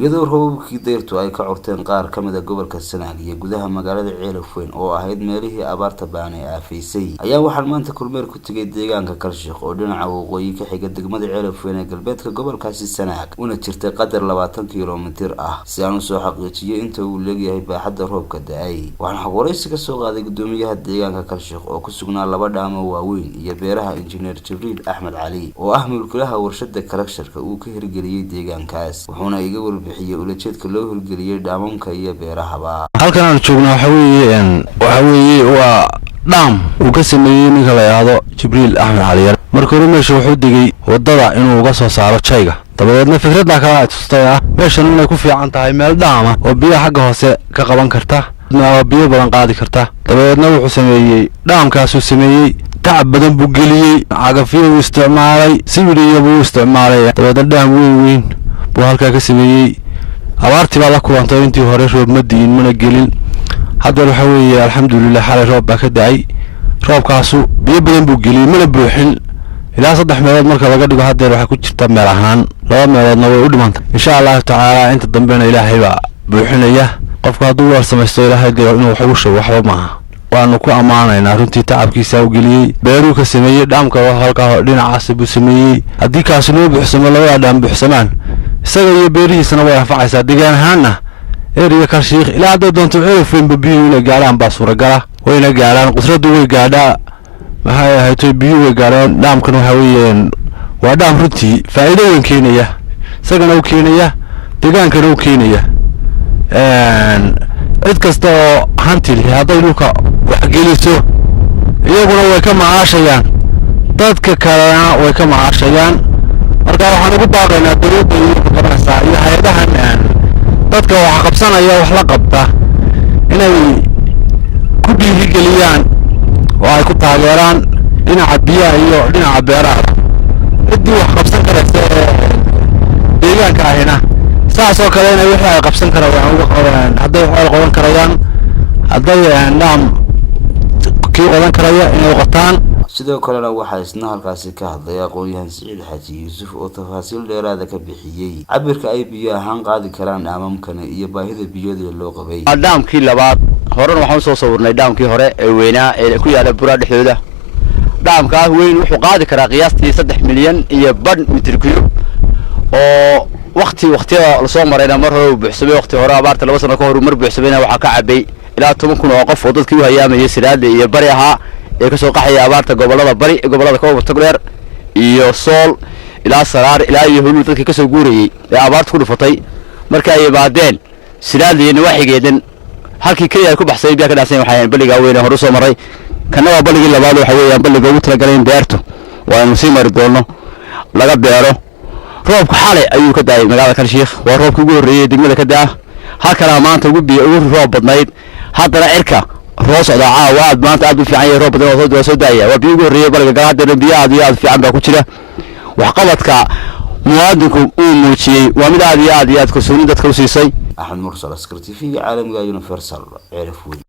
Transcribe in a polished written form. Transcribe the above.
iyadoo roobabkii dayrtu ay ka curteen qaar ka mid ah gobolka Sanaag iyo gudaha magaalada Ceelaf Weyn oo ahayd meelihii abaarta baan ay aafaysay ayaa waxaan maanta kormeer ku tagay deegaanka Kalshiq oo dhinaca waqooyi ka xiga degmada Ceelaf Weyn ee galbeedka gobolkaasi Sanaag una jirtay qadar 20 kiiloomitir ah si aan u soo xaqiijiyo inta uu leeyahay baaxadda roobka da'ay. waxaan xogwaraysi ka soo qaaday gudoomiyaha deegaanka Kalshiq oo ku sugnaa laba dhaamo waaweyn iyo beeraha injineer Jibriil Axmed Cali oo ah mulkiilaha warshada karaksharka uu ka hirgeliyay deegaankaas wuxuuna iga warbixiyay ulajeedka loo hirgeliyay dhaamamka iyo beerahaba. halkan aan joogno waxa weeye waa dhaam uu ka sameeyay ninka la yiraahdo Jibriil Axmed Cali markii hore meesha wuxuu digay wadada inuu uga soo saaro chayga dabadeedna fikradda kala tustay meeshan inay ku fiican tahay meel dhaama oo biyaha xagga hoose ka qaban karta biyo badan qaadi karta dabadeedna wuxuu sameeyay dhaamkaas uu sameeyay tacab badan buu geliyay cagafyo uu isticmaalay sibiriyo buu isticmaalay dabadeedna dhaam weyn buu halka ka sameeyay abaartii baa la kulantay intii hore roob ma diin mana gelin hadda waxa weeye alxamdulillah xalay roob baa ka da'ay roobkaasu biyo badan buu geliyay mana buuxin ilaa 3 meelood marka laga dhigo hadda waxa ku jirta meel ahaan 2 meeloodna way u dhimantay insha Allah taala inta dambena Ilaahay baa buuxinaya qofka hadduu war samaysto Ilaahay garo inuu wax ugu shubo waxba maaha waanu ku amaanaynaa runtii tacabkiisa uu geliyay beeru ka sameeyay dhaamka halka dhinacaas buu sameeyay haddii kaas loo buuxsamo labada dhaam buuxsamaan isaga iyo beerihiisana way anfacaysaa deegaan ahaanna area Kalshiq ilaa hadda doonto Ceelaf Weyn biyo ila gaaraan baa suuragal wayna gaaraan qudradu way gaadhaa maxay ahayd biyo way gaaraan dhaamkan waxa weeyeen waa dhaam runtii faa'iido weyn keenaya isagana uu keenaya deegaankana uu keenaya cid kasta oo hanti leh haday dhulka wax geliso iyaguna way ka macaashayaan dadka kalena way ka macaashayaan marka waxaan ugu baaqaynaa dawladda iyo hay'adahan dadka wax qabsanaya wax la qabta inay ku dhiirigeliyaan oo ay ku taageeraan dhinaca biyaha iyo dhinaca beeraha cidii wax qabsan karaysa deegaanka ahina saas oo kale inay wax ay qabsan karayaan uga qabanayaan hadday wax qaban karayaan hadday dhaam kii qaban karaya inay qataan. sidoo kale waxa isna halkaasi ka hadlay aqoonyahan Saciid Xaaji Yuusuf oo tafaasiil dheeraad ah ka bixiyay cabirka ay biyo ahaan qaadi karaan dhaamamkan iyo baahida biyood loo qabay. dhaamkii labaad horena waxaan soo sawirnay dhaamkii hore ee weynaa ee ku yaala Buura dhexdooda dhaamkaas weyn wuxuu qaadi karaa qiyaastii 3 milyan iyo badh mitir cube oo waqtiga la soo marayna mar hore buuxsamay waqti hore abaarta 2 sano ka hor mar buuxsamayna waxa ka cabay ilaa 10 kun oo qof oo dadkii u hayaamayay Siraad iyo Bari ahaa ee ka soo qaxay abaarta gobolada Bari gobolada Koonfur Togdheer iyo Sool ilaa Saraar ilaa iyo Hulud dadkii ka soo guurayay ee abaarta ku dhufatay marka ay baadeen Siraad iyo waxigeedan halkii kaliya ku baxsay biyo ka dhaasay waxay baliga weyn hore soo maray kana waa baligii labaad waxa weeyaan baliga ugu talagalay in beerto waa inuu sii mari doono laga beero roobka xalay ayuu ka daayay magaalada Kalshiq waa roobkii ugu horeeyay degmada ka daa halka maanta ugu roob badnayd haddana cirka roos caawa maanta aad u fiican yahay roob badan oo soo daaya waa biyo ugu horeeyay baliga galaadana biyo aad iyo aad fiican baa ku jira wax qabadka muwaadinku uu muujiyay waa mid aad iyo aad kalsooni dadka u siisay. Axmed Mursal, Askar TV caalamiga Universal Ceelaf Weyn.